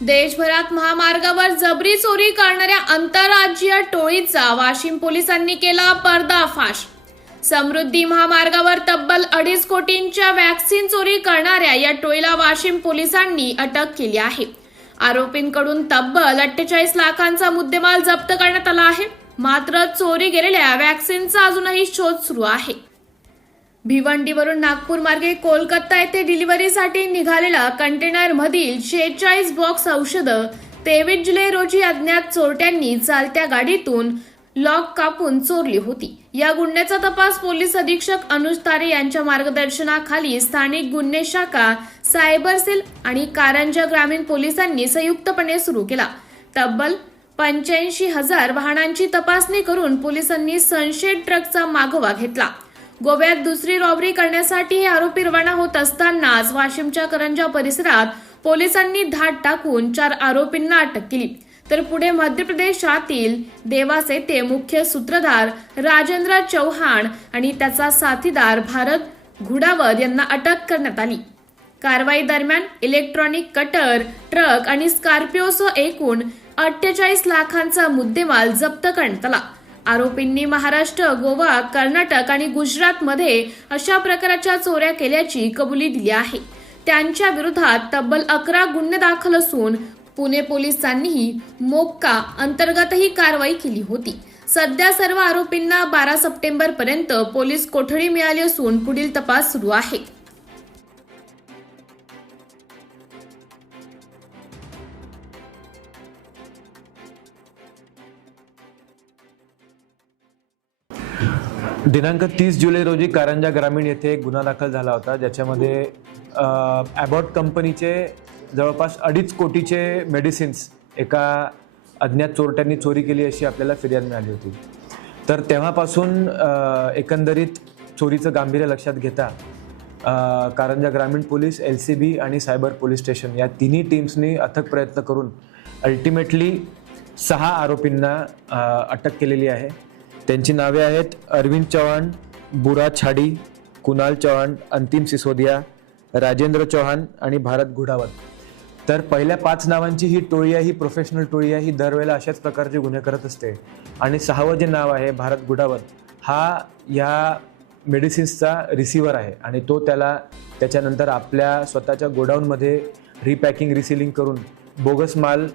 देशभरात महामार्गावर जबरी चोरी करणाऱ्या आंतरराज्यीय टोळीचा वाशिम पोलिसांनी केला पर्दाफाश. समृद्धी महामार्गावर तब्बल अडीच कोटींच्या वॅक्सिन चोरी करणाऱ्या या टोळीला वाशिम पोलिसांनी अटक केली आहे. आरोपींकडून तब्बल अठ्ठेचाळीस लाखांचा मुद्देमाल जप्त करण्यात आला आहे. मात्र चोरी गेलेल्या वॅक्सिनचा अजूनही शोध सुरू आहे. भिवंडीवरून नागपूर मार्गे कोलकाता येथे डिलिव्हरीसाठी निघालेला कंटेनर मधील शेहेचाळीस बॉक्स औषधं तेवीस जुलै रोजी अज्ञात चोरट्यांनी चालत्या गाडीतून लॉक कापून चोरली होती. या गुन्ह्याचा तपास पोलीस अधीक्षक अनुज तारे यांच्या मार्गदर्शनाखाली स्थानिक गुन्हे शाखा सायबर सेल आणि कारंजा ग्रामीण पोलिसांनी संयुक्तपणे सुरू केला. तब्बल पंच्याऐंशी हजार वाहनांची तपासणी करून पोलिसांनी संशयित ट्रकचा मागोवा घेतला. गोव्यात दुसरी रॉबरी करण्यासाठी हे आरोपी रवाना होत असतानाच वाशिमच्या करंजा परिसरात पोलिसांनी धाड टाकून चार आरोपींना अटक केली. तर पुढे मध्य प्रदेशातील देवास येथे मुख्य सूत्रधार राजेंद्र चौहान आणि त्याचा साथीदार भारत घुडावत यांना अटक करण्यात आली. कारवाई दरम्यान इलेक्ट्रॉनिक कटर ट्रक आणि स्कॉर्पिओसह एकूण अठ्ठेचाळीस लाखांचा मुद्देमाल जप्त करण्यात आला. आरोपींनी महाराष्ट्र गोवा कर्नाटक आणि गुजरातमध्ये अशा प्रकारच्या चोऱ्या केल्याची कबुली दिली आहे. त्यांच्या विरोधात तब्बल अकरा गुन्हे दाखल असून पुणे पोलिसांनीही मोक्का अंतर्गतही कारवाई केली होती. सध्या सर्व आरोपींना बारा सप्टेंबर पर्यंत पोलीस कोठडी मिळाली असून पुढील तपास सुरू आहे. दिनांक तीस जुलै रोजी कारंजा ग्रामीण येथे एक गुन्हा दाखल झाला होता ज्याच्यामध्ये ॲबॉट कंपनीचे जवळपास अडीच कोटीचे मेडिसिन्स एका अज्ञात चोरट्यांनी चोरी केली अशी आपल्याला फिर्याद मिळाली होती. तर तेव्हापासून एकंदरीत चोरीचं गांभीर्य लक्षात घेता कारंजा ग्रामीण पोलीस एल सी बी आणि सायबर पोलीस स्टेशन या तिन्ही टीम्सनी अथक प्रयत्न करून अल्टिमेटली सहा आरोपींना अटक केलेली आहे. त्यांची नावे आहेत अरविंद चव्हाण बुरा छाडी कुणाल चव्हाण अंतिम सिसोदिया राजेंद्र चौहान आणि भारत घुडावत. तर पहिल्या पाच नावांची ही टोळी आहे ही प्रोफेशनल टोळी आहे ही दरवेळेला अशाच प्रकारचे गुन्हे करत असते. आणि सहावं जे नाव आहे भारत गुडावत हा या मेडिसिन्सचा रिसिव्हर आहे. आणि तो त्याला त्याच्यानंतर आपल्या स्वतःच्या गोडाऊनमध्ये रिपॅकिंग रिसिलिंग करून बोगस माल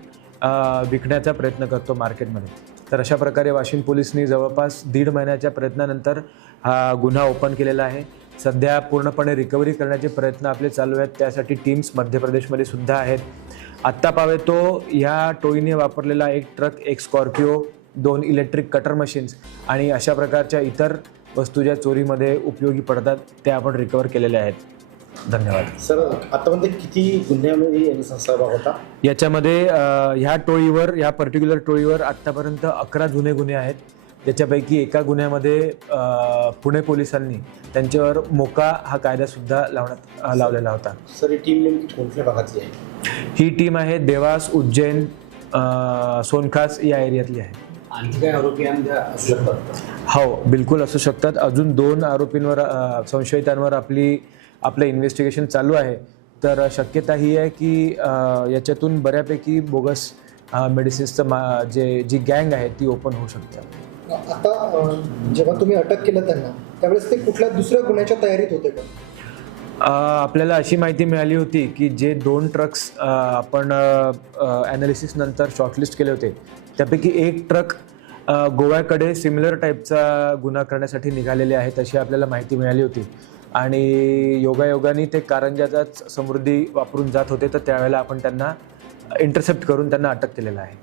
विकण्याचा प्रयत्न करतो मार्केटमध्ये. तर अशा प्रकारे वाशिम पोलिसनी जवळपास दीड महिन्याच्या प्रयत्नानंतर हा गुन्हा ओपन केलेला आहे. सध्या पूर्णपणे रिकव्हरी करण्याचे प्रयत्न आपले चालू आहेत. त्यासाठी टीम्स मध्य प्रदेशमध्ये सुद्धा आहेत. आत्ता पावे तो ह्या टोळीने वापरलेला एक ट्रक एक स्कॉर्पिओ दोन इलेक्ट्रिक कटर मशीन्स आणि अशा प्रकारच्या इतर वस्तू ज्या चोरीमध्ये उपयोगी पडतात त्या आपण रिकवर केलेल्या आहेत. धन्यवाद. सर आतापर्यंत किती गुन्ह्यामध्ये यांनी सहभाग होता याच्यामध्ये अ, ह्या टोळीवर ह्या पर्टिक्युलर टोळीवर आत्तापर्यंत अकरा जुने गुन्हे आहेत. त्याच्यापैकी एका गुन्ह्यामध्ये अ, पुणे पोलिसांनी त्यांच्यावर मोका हा कायदासुद्धा लावण्यात अ, लावलेला होता. सर ही टीम नेमकी कुठल्या भागातली आहे? ही टीम आहे देवास उज्जैन अ, सोनखास या एरियातली आहे. आणखी काय आरोपी यांच्या असू शकतात हो बिलकुल असू शकतात. अजून दोन आरोपींवर अ, संशयितांवर आपली आपलं इन्व्हेस्टिगेशन चालू आहे. तर शक्यता ही आहे की याच्यातून बऱ्यापैकी बोगस मेडिसिन्सचं मा जे जी गँग आहे ती ओपन होऊ शकते. आता जेव्हा तुम्ही अटक केलं त्यांना त्यावेळेस ते कुठल्या दुसऱ्या गुन्ह्याच्या तयारीत होते का? आपल्याला अशी माहिती मिळाली होती की जे दोन ट्रक्स आपण ॲनालिसिस नंतर शॉर्टलिस्ट केले होते त्यापैकी एक ट्रक गोव्याकडे सिमिलर टाईपचा गुन्हा करण्यासाठी निघालेले आहेत अशी आपल्याला माहिती मिळाली होती. आणि योगायोगाने ते कारंजाचाच समृद्धी वापरून जात होते तर त्यावेळेला आपण त्यांना इंटरसेप्ट करून त्यांना अटक केलेलं आहे.